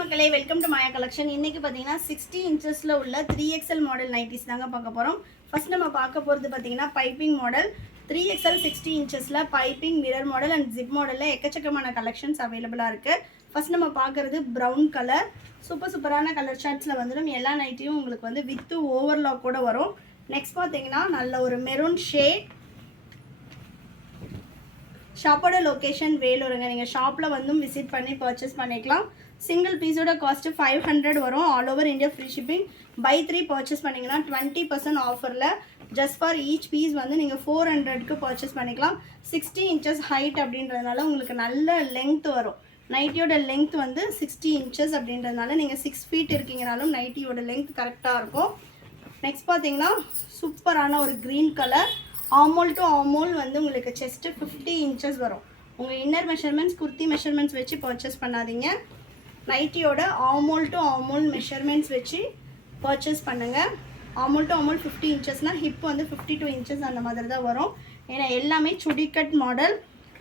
மக்களே welcome to Maya collection. இன்னைக்கு பார்த்தீங்கன்னா 60 இன்ச்சஸில் உள்ள 3XL மாடல் நைட்டிஸ் தாங்க பார்க்க போகிறோம். ஃபர்ஸ்ட் நம்ம பார்க்க போகிறது பார்த்தீங்கன்னா பைப்பிங் மாடல் 3XL 60 இன்ச்சஸில் piping mirror model and zip மாடலில் எக்கச்சக்கமான கலெக்ஷன்ஸ் அவைலபிளாக இருக்குது. ஃபர்ஸ்ட் நம்ம பார்க்குறது ப்ரௌன் கலர், சூப்பரான கலர் ஷார்ட்ஸில் வந்துடும். எல்லா நைட்டியும் உங்களுக்கு வந்து வித்து ஓவர்லாக் கூட வரும். நெக்ஸ்ட் பார்த்தீங்கன்னா நல்ல ஒரு மெரூன் ஷேட். ஷாப்போட லொக்கேஷன் வேலூருங்க. நீங்கள் ஷாப்பில் வந்து விசிட் பண்ணி பர்ச்சேஸ் பண்ணிக்கலாம். சிங்கிள் பீஸோட காஸ்ட்டு 500 வரும். All over India free shipping. Buy 3 purchase பண்ணிங்கன்னா 20% ஆஃபரில் ஜஸ்ட் ஃபார் ஈச் பீஸ் வந்து நீங்கள் 400க்கு பர்ச்சேஸ் பண்ணிக்கலாம். 60 இன்ச்சஸ் ஹைட் அப்படின்றதுனால உங்களுக்கு நல்ல லென்த் வரும். நைட்டியோட லென்த் வந்து 60 இன்ச்சஸ் அப்படின்றதுனால நீங்கள் 6 ஃபீட் இருக்கீங்கனாலும் நைட்டியோட லென்த் கரெக்டாக இருக்கும். நெக்ஸ்ட் பார்த்தீங்கன்னா சூப்பரான ஒரு க்ரீன் கலர். ஆமோல் டு ஆமோல் வந்து உங்களுக்கு செஸ்ட்டு 50 இன்ச்சஸ் வரும். உங்கள் இன்னர் மெஷர்மெண்ட்ஸ் குர்த்தி மெஷர்மெண்ட்ஸ் வச்சு பர்ச்சேஸ் பண்ணாதீங்க. நைட்டியோட ஆமோல் டு ஆமோல் மெஷர்மெண்ட்ஸ் வச்சு பர்ச்சேஸ் பண்ணுங்கள். ஆமோல் டு ஆமோல் 50 இன்ச்சஸ்னால் ஹிப் வந்து 52 இன்ச்சஸ் அந்த மாதிரி தான் வரும். ஏன்னா எல்லாமே சுடிக்கட் மாடல்.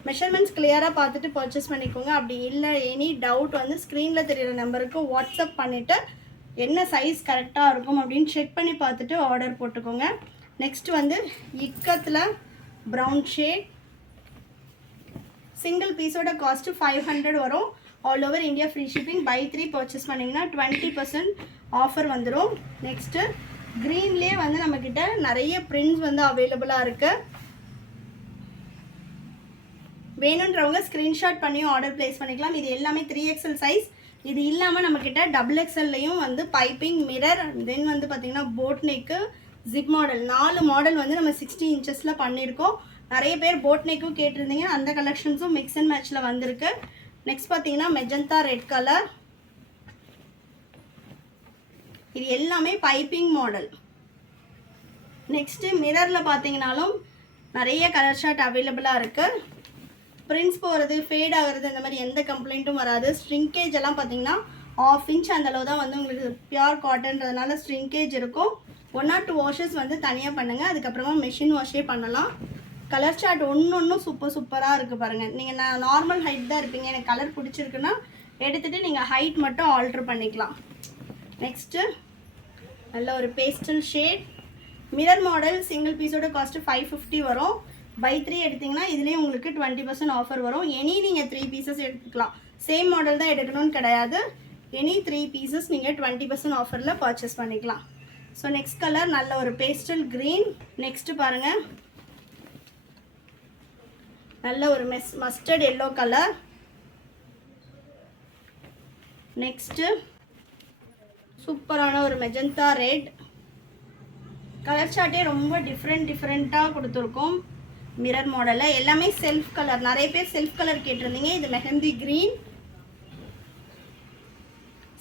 மெஷர்மெண்ட்ஸ் கிளியராக பார்த்துட்டு பர்ச்சேஸ் பண்ணிக்கோங்க. அப்படி இல்லை எனி டவுட் வந்து ஸ்க்ரீனில் தெரிகிற நம்பருக்கு வாட்ஸ்அப் பண்ணிவிட்டு என்ன சைஸ் கரெக்டாக இருக்கும் அப்படின்னு செக் பண்ணி பார்த்துட்டு ஆர்டர் போட்டுக்கோங்க. நெக்ஸ்ட் வந்து இக்கத்தில் ப்ரௌன் ஷேட். சிங்கிள் பீஸோட காஸ்ட்டு 500 வரும். All over India free shipping. Buy 3 purchase பண்ணிங்கன்னா 20% ஆஃபர் வந்துடும். நெக்ஸ்ட்டு க்ரீன்லேயே வந்து நம்மக்கிட்ட நிறைய பிரிண்ட்ஸ் வந்து அவைலபிளாக இருக்குது. வேணுன்றவங்க ஸ்க்ரீன்ஷாட் பண்ணி ஆர்டர் ப்ளேஸ் பண்ணிக்கலாம். இது எல்லாமே 3XL சைஸ். இது இல்லாமல் நம்மக்கிட்ட XXLலையும் வந்து பைப்பிங் மிரர் தென் வந்து பார்த்திங்கன்னா boat neck zip model 4 model வந்து நம்ம 60 இன்ச்சஸில் பண்ணியிருக்கோம். நிறைய பேர் போட் நெக்கும் கேட்டிருந்தீங்க. அந்த கலெக்ஷன்ஸும் மிக்ஸ் அண்ட் மேட்ச்சில் வந்திருக்கு. நெக்ஸ்ட் பார்த்தீங்கன்னா மெஜந்தா ரெட் கலர். இது எல்லாமே பைப்பிங் மாடல். நெக்ஸ்ட்டு மிரரில் பார்த்தீங்கன்னாலும் நிறைய கலர் ஷார்ட் அவைலபிளாக இருக்குது. பிரிண்ட்ஸ் போகிறது ஃபேட் ஆகிறது இந்த மாதிரி எந்த கம்ப்ளைண்ட்டும் வராது. ஸ்ட்ரிங்கேஜ் எல்லாம் பார்த்தீங்கன்னா 1/2 இன்ச் அந்தளவு தான் வந்து உங்களுக்கு பியூர் காட்டன்றதுனால ஸ்ட்ரிங்கேஜ் இருக்கும். 1 or 2 வாஷஸ் வந்து தனியாக பண்ணுங்கள். அதுக்கப்புறமா மெஷின் வாஷே பண்ணலாம். கலர் சார்ட் ஒன்றும் சூப்பராக இருக்குது பாருங்கள். நீங்கள் நான் நார்மல் ஹைட் தான் இருப்பீங்க, எனக்கு கலர் பிடிச்சிருக்குன்னா எடுத்துகிட்டு நீங்கள் ஹைட் மட்டும் ஆல்ட்ரு பண்ணிக்கலாம். நெக்ஸ்ட்டு நல்ல ஒரு pastel shade mirror model. Single பீஸோட காஸ்ட்டு 550 வரும். பை 3 எடுத்திங்கன்னா இதுலேயே உங்களுக்கு 20% ஆஃபர் வரும். எனி நீங்கள் 3 பீசஸ் எடுத்துக்கலாம். சேம் மாடல் தான் எடுக்கணும்னு கிடையாது. எனி 3 பீசஸ் நீங்கள் 20% ஆஃபரில் பர்ச்சேஸ் பண்ணிக்கலாம். ஸோ நெக்ஸ்ட் கலர் நல்ல ஒரு பேஸ்டல் க்ரீன். நெக்ஸ்ட்டு பாருங்கள் நல்ல ஒரு மஸ்டர்ட் எல்லோ கலர். நெக்ஸ்ட்டு சூப்பரான ஒரு மெஜந்தா ரெட். கலர் சார்ட்டே ரொம்ப டிஃப்ரெண்ட்டாக கொடுத்துருக்கோம். மிரர் மாடலில் எல்லாமே செல்ஃப் கலர். நிறைய பேர் செல்ஃப் கலர் கேட்டிருந்தீங்க. இது மெஹந்தி க்ரீன்.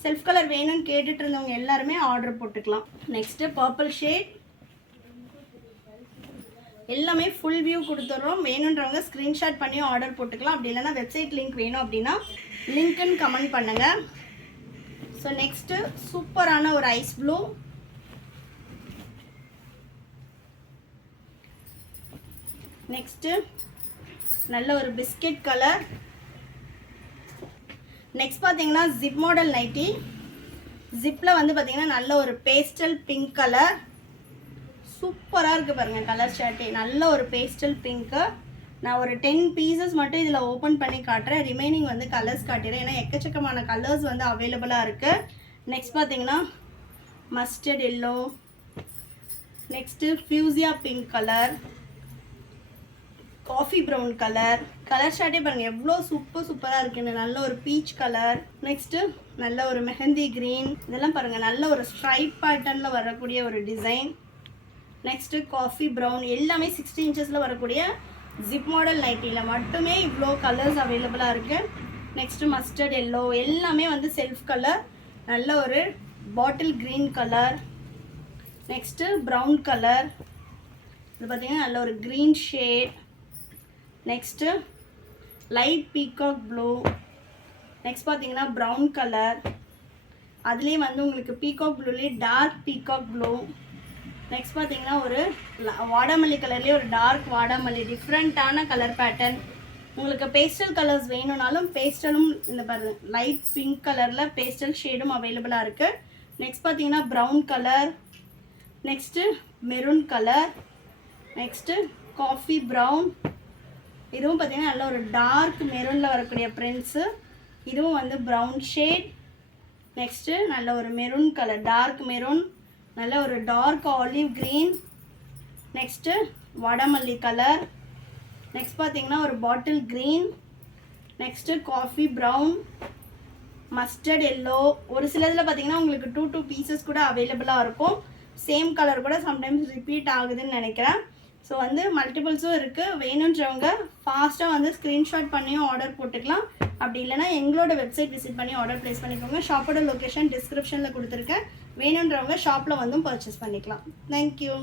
செல்ஃப் கலர் வேணும்னு கேட்டுட்டு இருந்தவங்க எல்லாருமே ஆர்டர் போட்டுக்கலாம். Next purple shade. எல்லாமே ஃபுல் வியூ கொடுத்துட்றோம். வேணுன்றவங்க ஸ்க்ரீன்ஷாட் பண்ணி ஆர்டர் போட்டுக்கலாம். அப்படி இல்லைன்னா வெப்சைட் லிங்க் வேணும் அப்படின்னா லிங்க்குன்னு கமெண்ட் பண்ணுங்கள். ஸோ நெக்ஸ்ட்டு சூப்பரான ஒரு ஐஸ் ப்ளூ. நெக்ஸ்ட்டு நல்ல ஒரு பிஸ்கெட் கலர். நெக்ஸ்ட் பார்த்தீங்கன்னா ஜிப் மாடல் நைட்டி. ஜிப்பில் வந்து பார்த்தீங்கன்னா நல்ல ஒரு பேஸ்டல் பிங்க் கலர். சூப்பராக இருக்குது பாருங்கள் கலர் ஷர்ட்டே. நல்ல ஒரு பேஸ்டல் பிங்க்கு. நான் ஒரு 10 பீசஸ் மட்டும் இதில் ஓப்பன் பண்ணி காட்டுறேன். ரிமைனிங் வந்து கலர்ஸ் காட்டுறேன். ஏன்னா எக்கச்சக்கமான கலர்ஸ் வந்து அவைலபிளாக இருக்குது. நெக்ஸ்ட் பார்த்தீங்கன்னா mustard yellow. Next fuchsia pink colour. Coffee brown colour. Colour ஷார்ட்டே பாருங்கள் எவ்வளோ சூப்பராக இருக்குன்னு. நல்ல ஒரு பீச் கலர். நெக்ஸ்ட்டு நல்ல ஒரு மெஹந்தி க்ரீன். இதெல்லாம் பாருங்கள் நல்ல ஒரு ஸ்ட்ரைப் பேட்டர்னில் வரக்கூடிய ஒரு டிசைன். Next coffee brown. எல்லாமே 60 இன்ச்சஸில் வரக்கூடிய ஜிப் மாடல் நைட்டியில் மட்டுமே இவ்வளோ கலர்ஸ் அவைலபிளாக இருக்குது. Next mustard yellow. எல்லாமே வந்து செல்ஃப் கலர். நல்ல ஒரு bottle green colour. Next brown colour. இது பார்த்திங்கன்னா நல்ல ஒரு green shade. Next light peacock blue. Next பார்த்தீங்கன்னா ப்ரௌன் கலர். அதுலேயே வந்து உங்களுக்கு பீகாக் ப்ளூலேயே டார்க் பீகாக் ப்ளூ. நெக்ஸ்ட் பார்த்தீங்கன்னா ஒரு வாடாமல்லி கலர்லேயே ஒரு டார்க் வாடாமல்லி. டிஃப்ரெண்ட்டான கலர் பேட்டர்ன். உங்களுக்கு பேஸ்டல் கலர்ஸ் வேணும்னாலும் பேஸ்டலும் இந்த பாருங்க லைட் பிங்க் கலரில் பேஸ்டல் ஷேடும் அவைலபிளாக இருக்குது. நெக்ஸ்ட் பார்த்தீங்கன்னா brown colour, next maroon colour, next coffee brown. இதுவும் பார்த்தீங்கன்னா நல்ல ஒரு டார்க் மெரூனில் வரக்கூடிய பிரிண்ட்ஸு. இதுவும் வந்து ப்ரௌன் ஷேட். நெக்ஸ்ட்டு நல்ல ஒரு மெரூன் கலர், டார்க் மெரூன், நல்ல ஒரு டார்க் ஆலிவ் க்ரீன். நெக்ஸ்ட்டு வடமல்லி கலர். நெக்ஸ்ட் பார்த்தீங்கன்னா ஒரு bottle green. Next coffee brown, mustard yellow. ஒரு சிலதில் பார்த்தீங்கன்னா உங்களுக்கு 2 பீசஸ் கூட அவைலபிளாக இருக்கும். சேம் கலர் கூட சம்டைம்ஸ் ரிப்பீட் ஆகுதுன்னு நினைக்கிறேன். ஸோ வந்து மல்டிபிள்ஸும் இருக்குது. வேணுன்றவங்க ஃபாஸ்ட்டாக வந்து ஸ்க்ரீன்ஷாட் பண்ணியும் ஆர்டர் போட்டுக்கலாம். அப்படி இல்லைனா எங்களோட வெப்சைட் விசிட் பண்ணி ஆர்டர் ப்ளேஸ் பண்ணிக்கோங்க. ஷாப்போட லொக்கேஷன் டிஸ்கிரிப்ஷனில் கொடுத்துருக்கேன். வேணுன்றவங்க ஷாப்பில் வந்தும் பர்ச்சேஸ் பண்ணிக்கலாம். தேங்க்யூ.